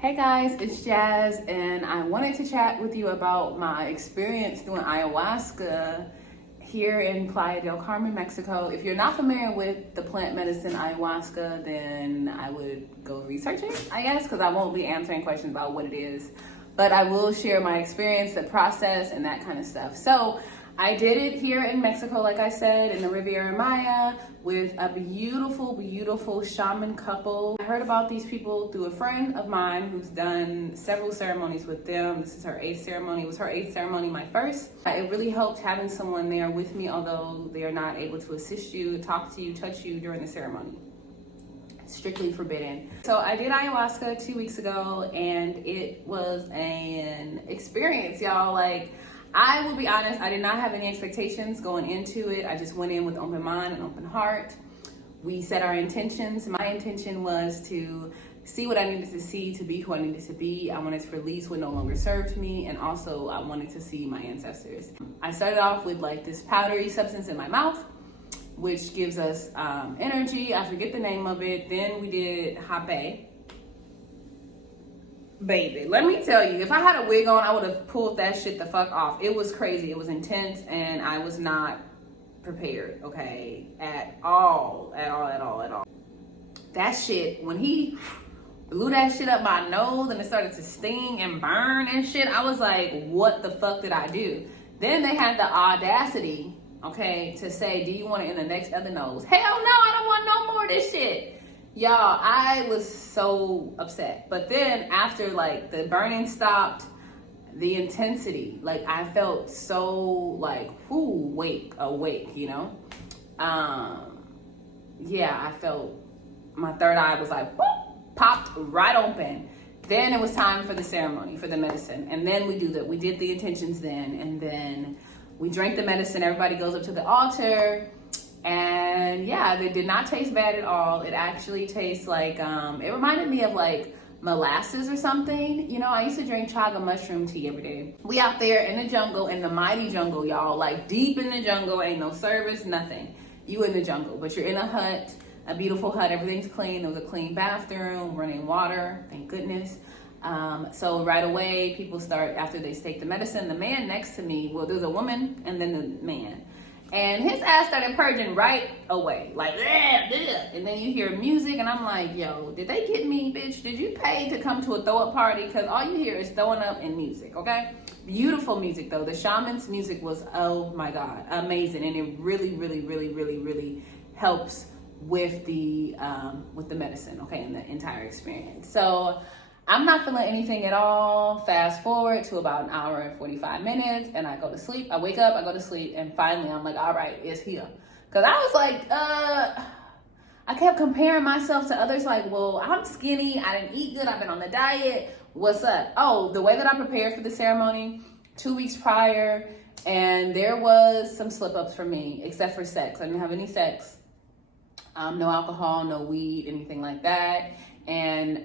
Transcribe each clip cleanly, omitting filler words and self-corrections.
Hey guys, it's Jazz, and I wanted to chat with you about my experience doing ayahuasca here in Playa del Carmen, Mexico. If you're not familiar with the plant medicine ayahuasca, then I would go research it, I guess, because I won't be answering questions about what it is. But I will share my experience, the process, and that kind of stuff. So I did it here in Mexico, like I said, in the Riviera Maya with a beautiful, beautiful shaman couple. I heard about these people through a friend of mine who's done several ceremonies with them. This is her 8th ceremony. It was her 8th ceremony, my first. It really helped having someone there with me, although they are not able to assist you, talk to you, touch you during the ceremony. Strictly forbidden. So I did ayahuasca 2 weeks ago, and it was an experience, y'all. Like, I will be honest, I did not have any expectations going into it. I just went in with open mind and open heart. We set our intentions. My intention was to see what I needed to see, to be who I needed to be. I wanted to release what no longer served me, and also I wanted to see my ancestors. I started off with like this powdery substance in my mouth, which gives us energy. I forget the name of it. Then we did hape. Baby, let me tell you, if I had a wig on, I would have pulled that shit the fuck off. It was crazy. It was intense, and I was not prepared, okay, at all. That shit, when he blew that shit up my nose and it started to sting and burn and shit, I was like, what the fuck did I do? Then they had the audacity, okay, to say, do you want it in the next other nose? Hell no, I don't want no more of this shit. Y'all, I was so upset. But then after like the burning stopped, the intensity, like I felt so like, awake, you know? Yeah, I felt my third eye was like, popped right open. Then it was time for the ceremony, for the medicine. And then we did the intentions then, and then we drank the medicine. Everybody goes up to the altar. And yeah, they did not taste bad at all. It actually tastes like, it reminded me of like molasses or something. You know, I used to drink chaga mushroom tea every day. We out there in the jungle, in the mighty jungle, y'all, like deep in the jungle, ain't no service, nothing. You in the jungle, but you're in a hut, a beautiful hut, everything's clean. There was a clean bathroom, running water, thank goodness. So right away, people start, after they take the medicine, the man next to me, well, there's a woman and then the man. And his ass started purging right away, like, bleh, bleh. And then you hear music, and I'm like, yo, did they get me, bitch? Did you pay to come to a throw-up party? Because all you hear is throwing up and music, okay? Beautiful music, though. The shaman's music was, oh my God, amazing. And it really, really, really, really, really helps with the medicine, okay, and the entire experience. So I'm not feeling anything at all. Fast forward to about an hour and 45 minutes, and I go to sleep. I wake up, I go to sleep, and finally I'm like, all right, it's here. Because I was like, I kept comparing myself to others, like, well, I'm skinny, I didn't eat good, I've been on the diet, what's up? Oh, the way that I prepared for the ceremony 2 weeks prior, and there was some slip-ups for me, except for sex. I didn't have any sex, no alcohol, no weed, anything like that, and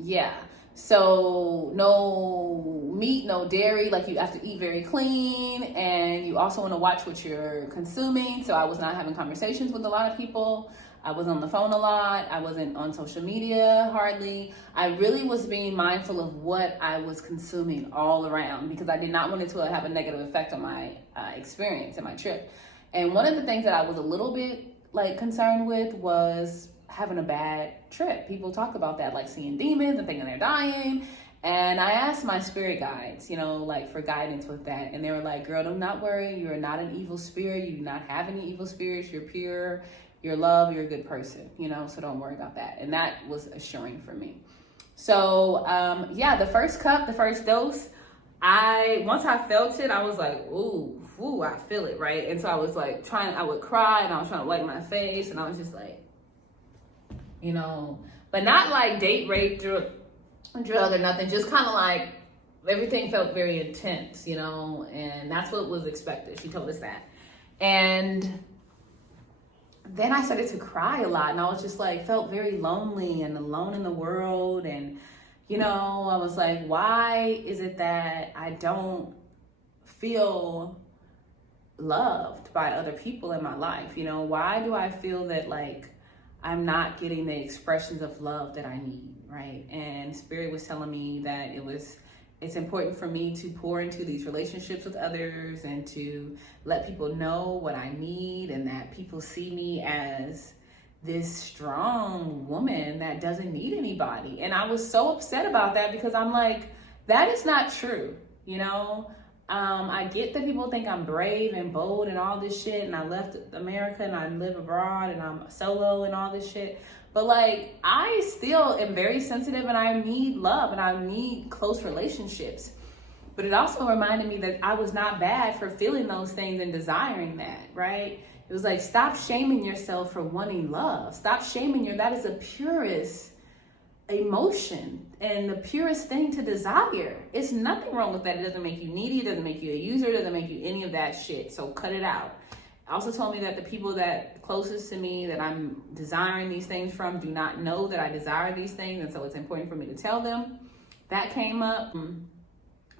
yeah, so no meat, no dairy, like you have to eat very clean, and you also want to watch what you're consuming. So I was not having conversations with a lot of people. I was on the phone a lot. I wasn't on social media hardly. I really was being mindful of what I was consuming all around, because I did not want it to have a negative effect on my experience and my trip. And one of the things that I was a little bit like concerned with was having a bad trip. People talk about that, like seeing demons and thinking they're dying. And I asked my spirit guides, you know, like for guidance with that. And they were like, girl, do not worry. You're not an evil spirit. You do not have any evil spirits. You're pure. You're love. You're a good person, you know, so don't worry about that. And that was assuring for me. So, yeah, the first cup, the first dose, once I felt it, I was like, ooh, I feel it, right? And so I was like I would cry, and I was trying to wipe my face, and I was just like, you know, but not like date rape, drug or nothing, just kind of like everything felt very intense, you know, and that's what was expected. She told us that. And then I started to cry a lot, and I was just like, felt very lonely and alone in the world. And, you know, I was like, why is it that I don't feel loved by other people in my life? You know, why do I feel that like I'm not getting the expressions of love that I need, right? And Spirit was telling me that it's important for me to pour into these relationships with others and to let people know what I need, and that people see me as this strong woman that doesn't need anybody. And I was so upset about that, because I'm like, that is not true, you know? I get that people think I'm brave and bold and all this shit, and I left America and I live abroad and I'm solo and all this shit. But like, I still am very sensitive, and I need love and I need close relationships. But it also reminded me that I was not bad for feeling those things and desiring that, right? It was like, stop shaming yourself for wanting love. Stop shaming that is the purest emotion and the purest thing to desire. It's nothing wrong with that. It doesn't make you needy, it doesn't make you a user, it doesn't make you any of that shit. So cut it out. Also told me that the people that closest to me that I'm desiring these things from do not know that I desire these things, and so it's important for me to tell them. That came up.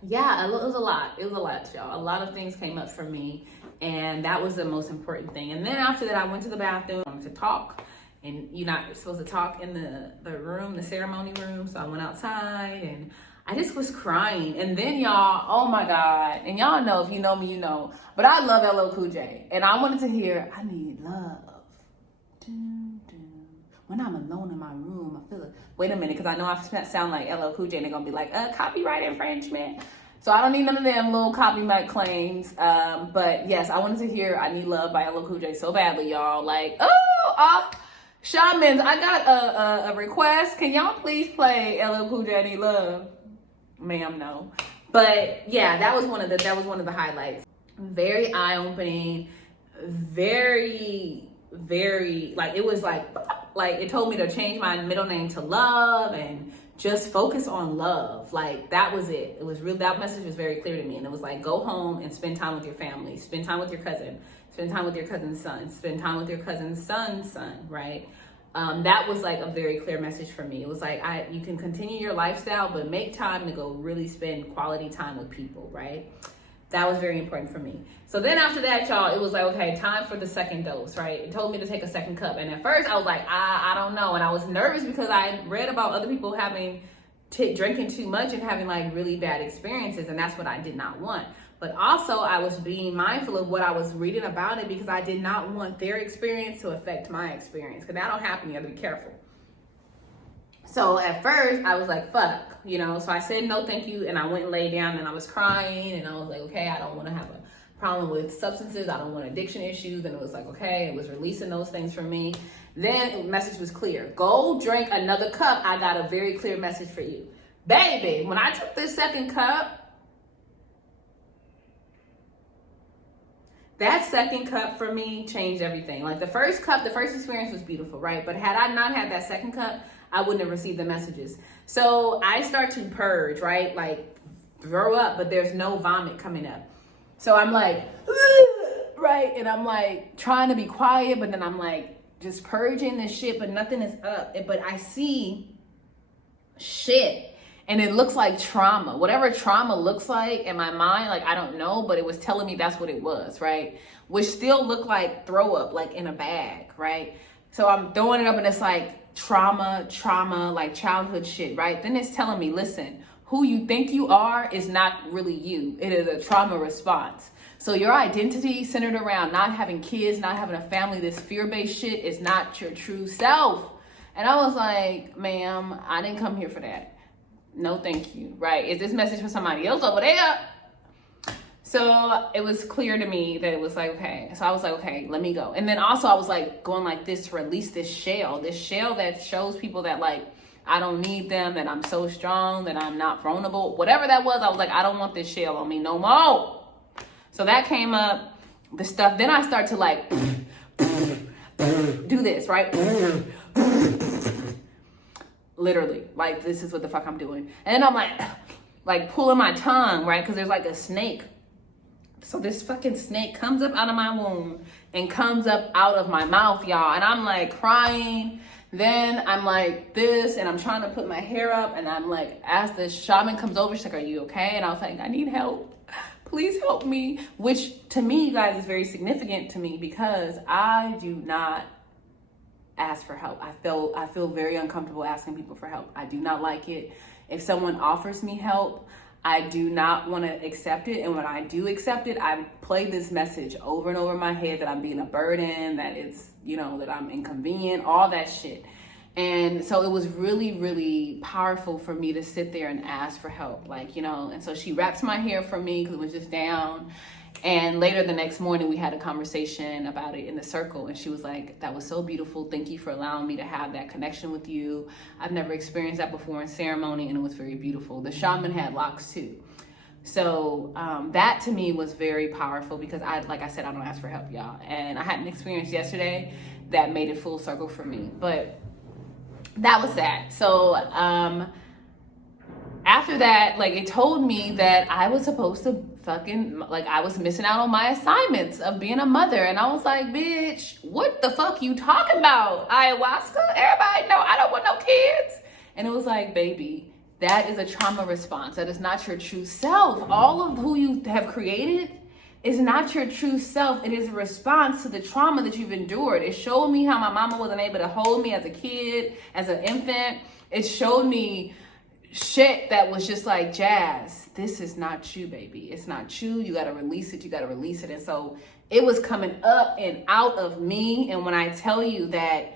Yeah, it was a lot. It was a lot, y'all. A lot of things came up for me, and that was the most important thing. And then after that, I went to the bathroom to talk, and you're not supposed to talk in the room, the ceremony room. So I went outside, and I just was crying. And then y'all, oh my God. And y'all know, if you know me, you know, but I love LL Cool J. And I wanted to hear, I need love. When I'm alone in my room, I feel it. Wait a minute, because I know I sound like LL Cool J, and they're going to be like, copyright infringement. So I don't need none of them little copyright claims. But yes, I wanted to hear I Need Love by LL Cool J so badly, y'all. Like, Shamans, I got a request. Can y'all please play LL Cool J I Need Love? Ma'am, no. But yeah, that was one of the highlights. Very eye-opening, very, very, like, it was like it told me to change my middle name to Love and just focus on love. Like, that was it. It was real. That message was very clear to me. And it was like, go home and spend time with your family, spend time with your cousin, spend time with your cousin's son, spend time with your cousin's son's son, right? That was like a very clear message for me. It was like, you can continue your lifestyle, but make time to go really spend quality time with people, right? That was very important for me. So then after that, y'all, it was like, okay, time for the second dose, right? It told me to take a second cup. And at first I was like, I don't know. And I was nervous because I read about other people drinking too much and having like really bad experiences. And that's what I did not want. But also I was being mindful of what I was reading about it, because I did not want their experience to affect my experience. Because that don't happen. You have to be careful. So at first I was like, fuck, you know, so I said, no, thank you. And I went and laid down, and I was crying, and I was like, okay, I don't want to have a problem with substances. I don't want addiction issues. And it was like, okay, it was releasing those things from me. Then the message was clear. Go drink another cup. I got a very clear message for you. Baby, when I took this second cup, that second cup for me changed everything. Like the first experience was beautiful, right? But had I not had that second cup, I wouldn't have received the messages. So I start to purge, right? Like throw up, but there's no vomit coming up. So I'm like, right? And I'm like trying to be quiet, but then I'm like just purging this shit, but nothing is up. But I see shit. And it looks like trauma. Whatever trauma looks like in my mind, like, I don't know, but it was telling me that's what it was, right? Which still looked like throw up, like in a bag, right? So I'm throwing it up, and it's like trauma, like childhood shit, right? Then it's telling me, listen, who you think you are is not really you. It is a trauma response. So your identity centered around not having kids, not having a family, this fear-based shit is not your true self. And I was like, ma'am, I didn't come here for that. No, thank you. Right? Is this message for somebody else over there? So it was clear to me that it was like, okay. So I was like, okay, let me go. And then also I was like going like this to release this shell that shows people that like, I don't need them, that I'm so strong, that I'm not vulnerable. Whatever that was, I was like, I don't want this shell on me no more. So that came up, the stuff. Then I start to like do this, right? Literally, like, this is what the fuck I'm doing. And then I'm like pulling my tongue, right? Because there's like a snake. So this fucking snake comes up out of my womb and comes up out of my mouth, y'all. And I'm like crying. Then I'm like this, and I'm trying to put my hair up. And I'm like, as the shaman comes over, she's like, are you okay? And I was like, I need help. Please help me. Which to me, you guys, is very significant to me, because I do not ask for help. I feel very uncomfortable asking people for help. I do not like it. If someone offers me help, I do not want to accept it. And when I do accept it, I play this message over and over in my head that I'm being a burden, that it's, you know, that I'm inconvenient, all that shit. And so it was really, really powerful for me to sit there and ask for help, like, you know. And so she wraps my hair for me because it was just down. And later the next morning, we had a conversation about it in the circle. And she was like, that was so beautiful. Thank you for allowing me to have that connection with you. I've never experienced that before in ceremony, and it was very beautiful. The shaman had locks too. So that to me was very powerful because like I said, I don't ask for help, y'all. And I had an experience yesterday that made it full circle for me. But that was that. So after that, like, it told me that I was supposed to fucking, like, I was missing out on my assignments of being a mother. And I was like, bitch, what the fuck you talking about? Ayahuasca? Everybody know I don't want no kids. And it was like, baby, that is a trauma response. That is not your true self. All of who you have created is not your true self. It is a response to the trauma that you've endured. It showed me how my mama wasn't able to hold me as a kid, as an infant. It showed me shit that was just like, Jazz, this is not you, baby. It's not you. You got to release it. You got to release it. And so it was coming up and out of me. And when I tell you that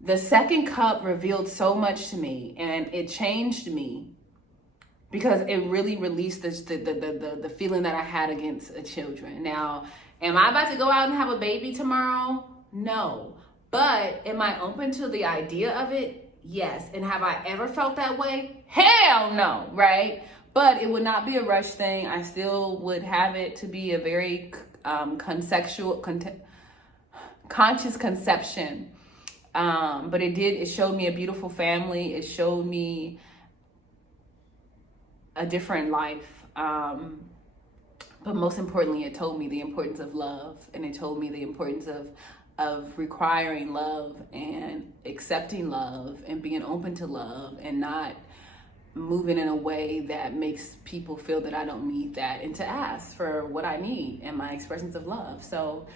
the second cup revealed so much to me, and it changed me, because it really released the feeling that I had against children. Now, am I about to go out and have a baby tomorrow? No. But am I open to the idea of it? Yes. And have I ever felt that way? Hell no, right? But it would not be a rush thing. I still would have it to be a very conscious conception. But it showed me a beautiful family. It showed me a different life. But most importantly, it told me the importance of love, and it told me the importance of requiring love and accepting love and being open to love and not moving in a way that makes people feel that I don't need that, and to ask for what I need and my expressions of love. So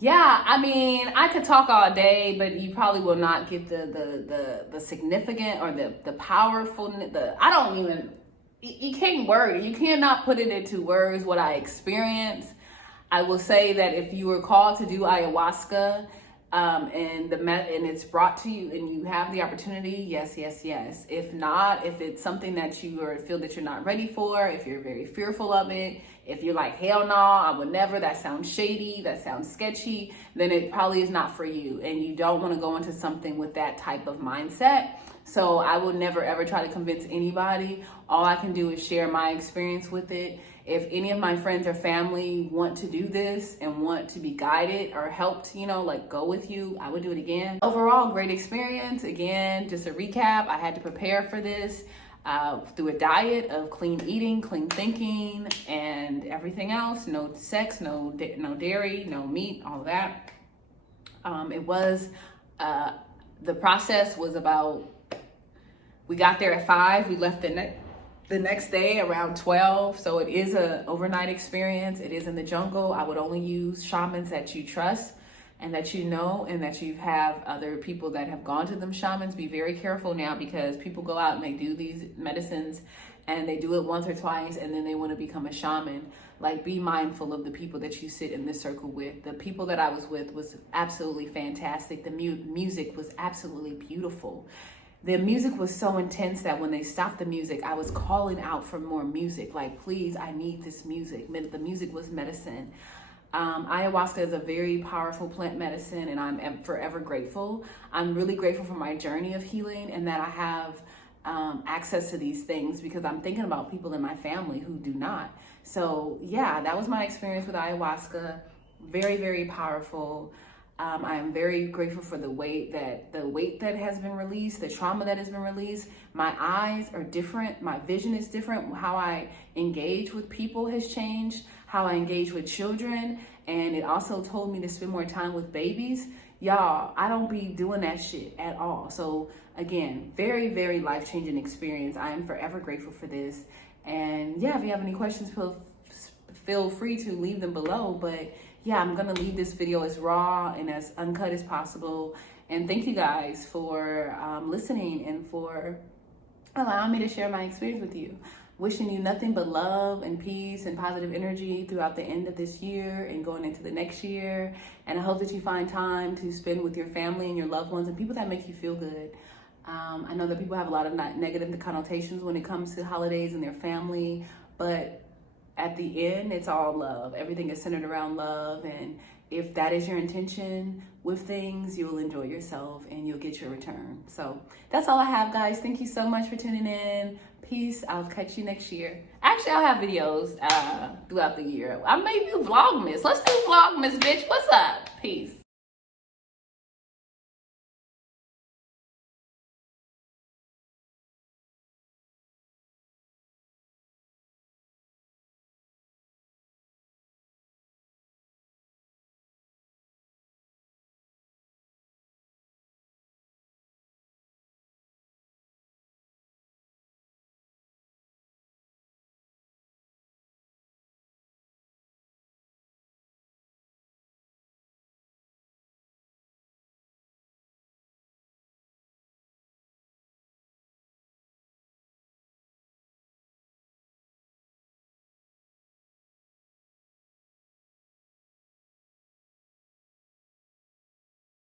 yeah, I mean, I could talk all day, but you probably will not get the significant or the powerful, you can't word it. You cannot put it into words what I experienced. I will say that if you were called to do ayahuasca, and it's brought to you and you have the opportunity, yes. If not, if it's something that you feel that you're not ready for, if you're very fearful of it, if you're like, hell no, I would never, that sounds shady, that sounds sketchy, then it probably is not for you. And you don't want to go into something with that type of mindset. So I will never ever try to convince anybody. All I can do is share my experience with it. If any of my friends or family want to do this and want to be guided or helped, like go with you, I would do it again. Overall, great experience. Again, just a recap, I had to prepare for this through a diet of clean eating, clean thinking, and everything else. No sex, no dairy, no meat, all of that. The process was about, we got there at 5, we left the next day around 12. So it is an overnight experience. It is in the jungle. I would only use shamans that you trust and that you know, and that you have other people that have gone to them shamans. Be very careful now, because people go out and they do these medicines and they do it once or twice and then they want to become a shaman. Like, be mindful of the people that you sit in this circle with. The people that I was with was absolutely fantastic. The music was absolutely beautiful. The music was so intense that when they stopped the music, I was calling out for more music. Like, please, I need this music. The music was medicine. Ayahuasca is a very powerful plant medicine, and I'm forever grateful. I'm really grateful for my journey of healing, and that I have access to these things, because I'm thinking about people in my family who do not. So yeah, that was my experience with ayahuasca. Very, very powerful. I am very grateful for the weight that has been released, the trauma that has been released. My eyes are different. My vision is different. How I engage with people has changed. How I engage with children. And it also told me to spend more time with babies. Y'all, I don't be doing that shit at all. So again, very, very life-changing experience. I am forever grateful for this. And yeah, if you have any questions, feel free to leave them below. But yeah, I'm gonna leave this video as raw and as uncut as possible. And thank you guys for listening and for allowing me to share my experience with you. Wishing you nothing but love and peace and positive energy throughout the end of this year and going into the next year. And I hope that you find time to spend with your family and your loved ones and people that make you feel good. I know that people have a lot of negative connotations when it comes to holidays and their family, but at the end, it's all love. Everything is centered around love. And if that is your intention with things, you'll enjoy yourself and you'll get your return. So that's all I have, guys. Thank you so much for tuning in. Peace. I'll catch you next year. Actually, I'll have videos throughout the year. I may do Vlogmas. Let's do Vlogmas, bitch. What's up? Peace.